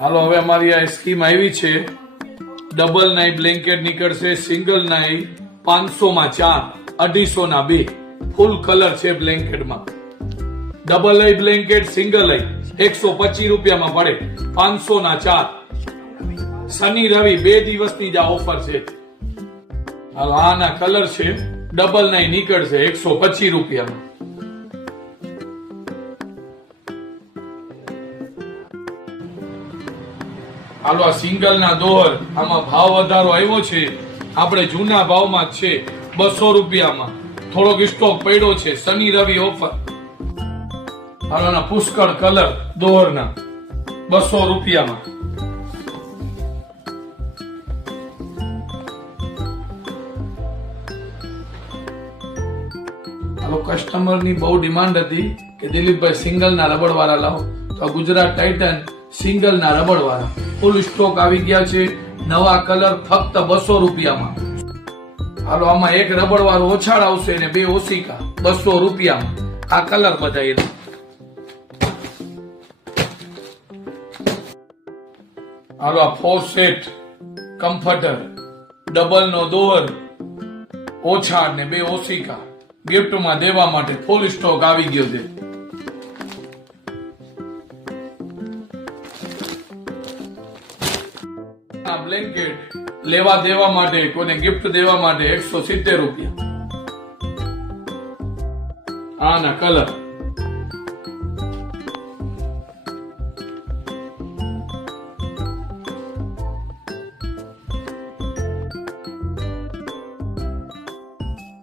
હાલો હવે અમારી આ સ્કીમ આવી છે, ડબલ નાઈ બ્લેન્કેટ નીકળશે, સિંગલ નાઈ 500 માં 4, 250 ના 2, ફૂલ કલર છે બ્લેન્કેટમાં. ડબલ આઈ બ્લેન્કેટ, સિંગલ આઈ 125 રૂપિયામાં પડે, 500 ના 4. શનિ રવિ 2 દિવસની જ આ ઓફર છે. હાલો આના કલર છે, ડબલ નાઈ નીકળશે 125 રૂપિયામાં. હાલો આ સિંગલ ના દોર, આમાં ભાવ વધારો આવ્યો છે, આપણે જૂના ભાવમાં જ છે, 200 રૂપિયામાં. થોડોક સ્ટોક પડ્યો છે, શનિ રવિ ઓફર. હાલો ના પુષ્કળ કલર દોરના 200 રૂપિયામાં. હાલો કસ્ટમરની બહુ ડિમાન્ડ હતી કે દિલીપભાઈ સિંગલ ના રબડ વાળા લાવો, તો ગુજરાત ટાઇટન સિંગલ ના રબડ વાળા ફૂલ સ્ટોક આવી ગયા છે, નવા કલર ફક્ત 200 રૂપિયામાં. હાલો આમાં એક રબડ વાળું ઓછાળ આવશે ને 2 ઓશિકા 200 રૂપિયામાં. આ કલર બધા. હાલો આ 4 સેટ કમ્ફર્ટર, ડબલ નો દોર, ઓછાળ ને 2 ઓશિકા ગિફ્ટમાં દેવા માટે ફૂલ સ્ટોક આવી ગયો છે. બ્લેન્કેટ લેવા દેવા માટે, કોઈને ગિફ્ટ દેવા માટે 170 રૂપિયા. આના કલર